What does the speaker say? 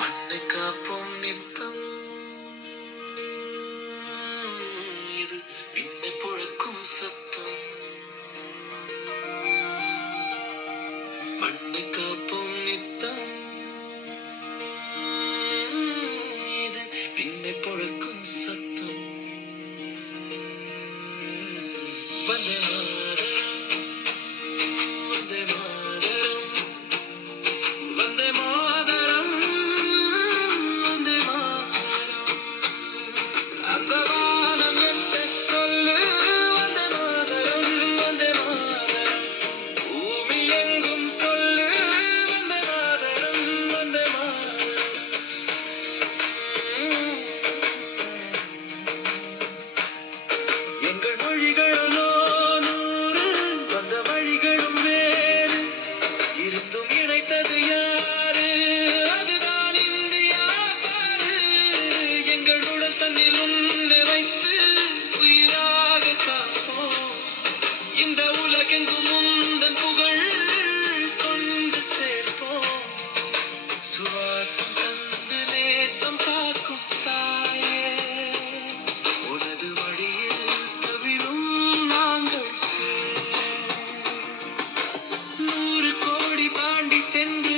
மண்ணை காப்போம் நித்தம், இது விண்ணை புழக்கும் சத்தம். மண்ணை காப்போம் நித்தம், இது விண்ணை புழக்கும் சத்தம். வந்தே மாதரம், வந்தே மாதரம், வந்தே மாதரம், வந்தே மாதரம். அந்த வானம் எட்ட சொல்லு வந்தே மாதரம், வந்தே மாதரம். பூமி எங்கும் சொல்லு வந்தே மாதரம், வந்தே மாதரம். எங்கள் மொழிகளோ நூறு, வந்த வழிகளும் வேறு, இருந்தும் இணைத்தது யாரு? அதுதான் இந்தியா பாரு. எங்கள் உடல் தன்னில் உன்னை வைத்து உயிராக காப்போம். இந்த உலகெங்கும் உந்தன் புகழ் கொண்டு சேர்ப்போம். சுவாசம் தந்து நேசம் காக்கும் தாயே, உனது மடியில் தவிரும் நாங்கள் 100 கோடி தாண்டி சென்று